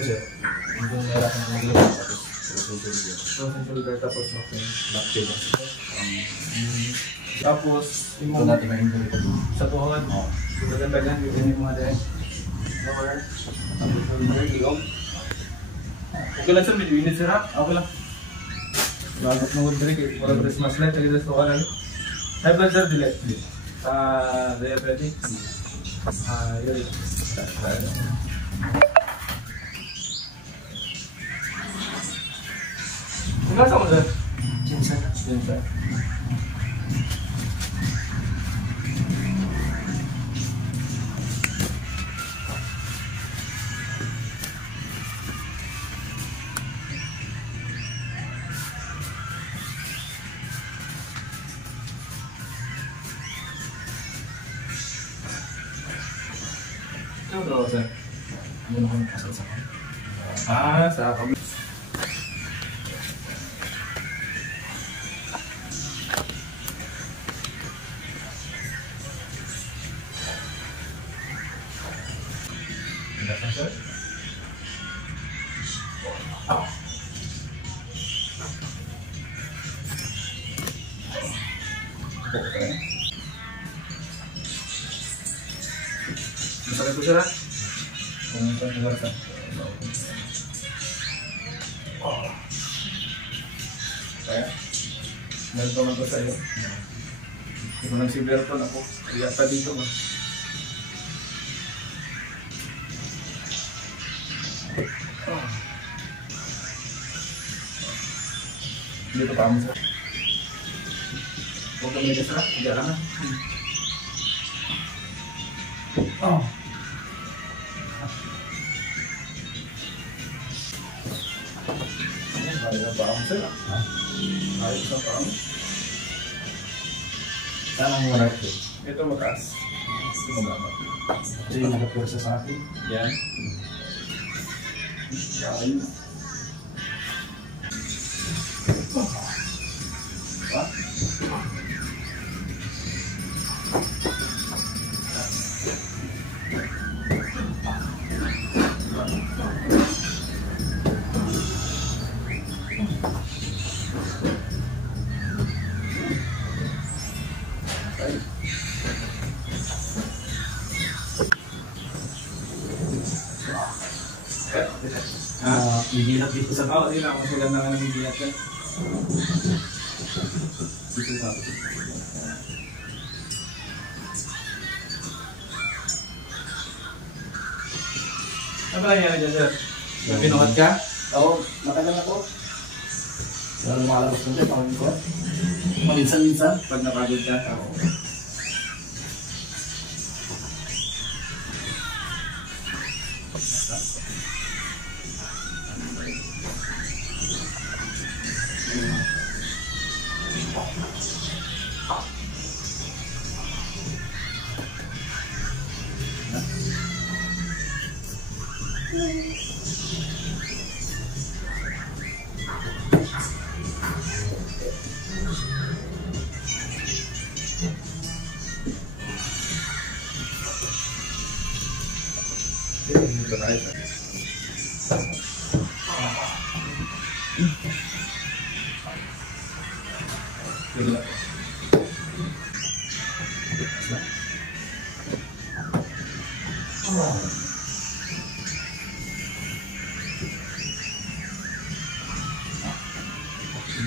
Kasi, hindi nahirapan ng gila. Frozen shoulder, tapos back pain. Tapos, yung mga natin na injury sa tuhod. Maganda-ganda yung mga dahil. Lower. Tapos shoulder, ligaw. Okay lang sir, medyo init sir ha? Okay lang. Bagot ng wood break, walang Christmas light, naging resto ka lang. High blood sir, delete. Diabetic. Yun. Nagkasa mo sir? Jinsan. Ano trabaho sir? Ano na kami kasal sa kami? Sa kami. Tidak kan sir? Okay. Masakit po sila? Kung saan lugar ka? Kaya? Meron pa man ko sa'yo. Hindi ko nag-severe po na po. Kaya pa dito ba? Dito pa mo sir. Huwag kami dito sir. Hindi lang na. Ayos na pa mo sir. Ayos na pa mo. Saan ang marap ko? Ito mataas. Ito mababa. Ito yung nakapursa sa akin. Yan. Yan. Bigilat dito sa tao, yun lang, mas maganda nga ng bigilat yan. Dito sa ato. Ano ba nangyari dyan, sir? Pinuhat ka? Oo, matagal na po. Pero lumalabas ko dyan, pangin ko. Paminsan-minsan. Pag napagod ka? Oo.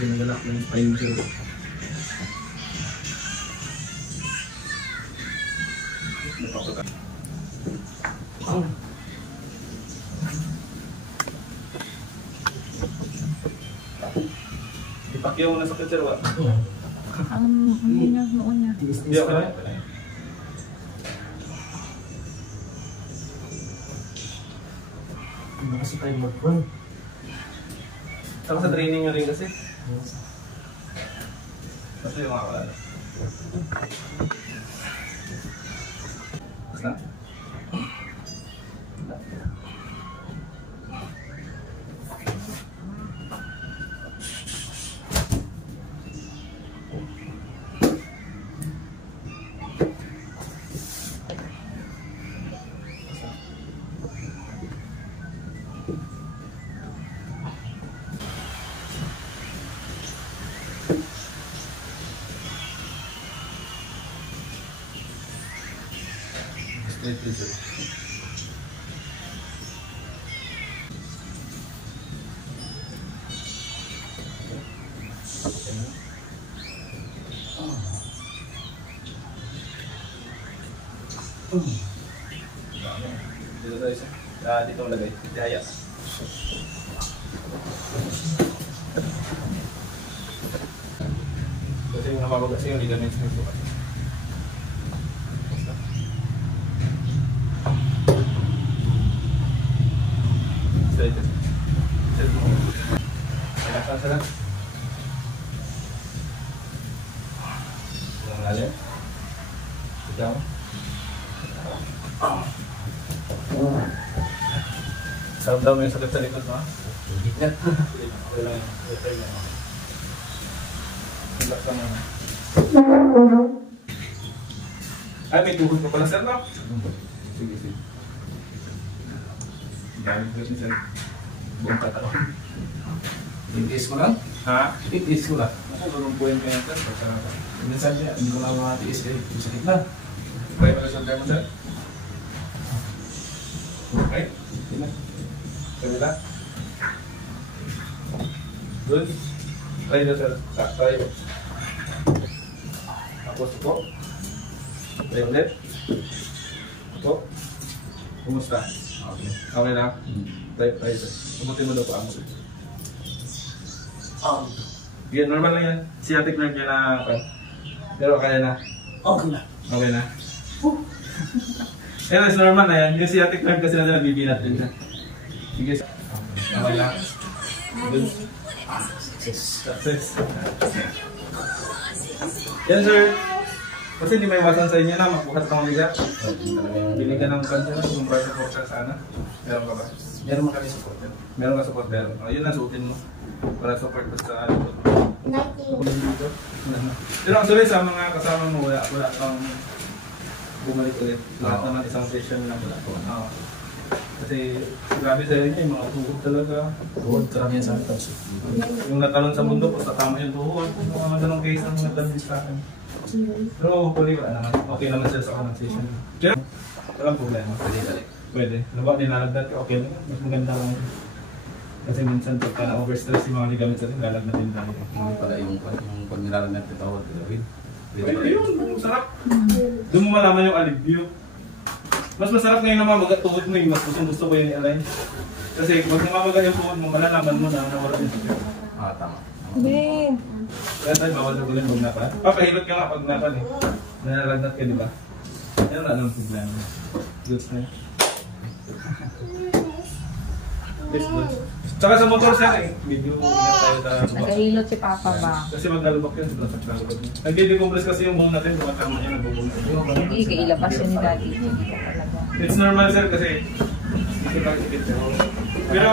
Ginagalak ng spine sir. Ipakyaw mo na sa kutser ba? Ano niya, noon niya. Hindi ako na. Hindi kasi tayo mag-run. Saka sa training nga rin kasi. Kasi yung mga kalala. Basta? Wait, please. Dito tayo sa dito lagay. Daya. Kasi yung namabaga kasi yung ligaments nito. Straight. Relaxan sila. Lalim. Ikaw. Sarap daw may sakit sa likod mo, ha? Okay lang yun. Okay lang yun. Relax lang naman. Ay, may tuhod ko pala, sir, no? Sige, sige. Gamit ko siya, sir. Buong katawan. Itiis mo lang? Ha? Itiis ko lang. Ako, lulumpuin ko yan, sir. Pagsarapan. Minsan niya, hindi ko lang mga tiis eh. Yung sakit na. Try pala sa mo, sir. Okay? Sige na. Kabila. Good. Try na, sir. Try. Tapos po. Try ulit. Po. Kumusta? Okay. Okay na? Try, sir. Umutin mo daw pa ako. Yan, normal lang yan. Sciatic nerve niya na pero kaya na. Okay na. Okay na. Anyways, normal na yan. Yung sciatic nerve kasi na nabibinat din siya. Sige, sir. Okay lang. Good. Success. Yan, sir. Kasi hindi may iwasan sa inyo na magbukas ng liga. Bili ka ng cancer na kung para support sana. Meron ka ba? Meron mo kami support. Meron ka support, meron. Yun na, suotin mo. Para support ko sa ano. Pero actually sa mga kasama mo, wala kang bumalik ulit. Lahat naman isang session lang wala. Oo. Kasi grabe sa inyo, yung mga tuhod talaga. Tuhod, karamihan sa akin. Yung natalon sa mundo po, sa tama yung tuhod. Yung mga ganong case ang natalon sa akin. Pero hopefully wala naman. Okay naman sila sa kanang session. Kaya, walang problema. Pwede. Naba, nilalagdat ka, okay lang. Mas maganda lang. Kasi minsan pagka na-overstress yung mga ligaments natin, lalagnatin tayo. Hindi pala yung pag nilalamit ng tawad. Ay, yun, sarap. Doon mo malaman yung alivio. Mas masarap ngayon na mamagat tuhod mo yung mas gusto ko yun i-align. Kasi pag namamagat yung tuhod mo, malalaman mo na nawala yung sakit. Tama. Babe. Kaya tayo bawal na guling pag napan. Papahilot ka nga pag napan eh. Nanalagnat ka, di ba? Yan wala nang problema. Goods na yun. Yes, good. Tsaka sa motor siya eh. Medyo ingat tayo sa subak. Nagahilot si Papa ba? Kasi maglalubak yun, sobrang sakit ng lubak. Nagdi-decompress kasi yung bone natin, tumatama yun, nabubong. Hindi, kailabas yun ni Daddy. Hindi ko talaga. It's normal sir kasi dito tayo ikit. Pero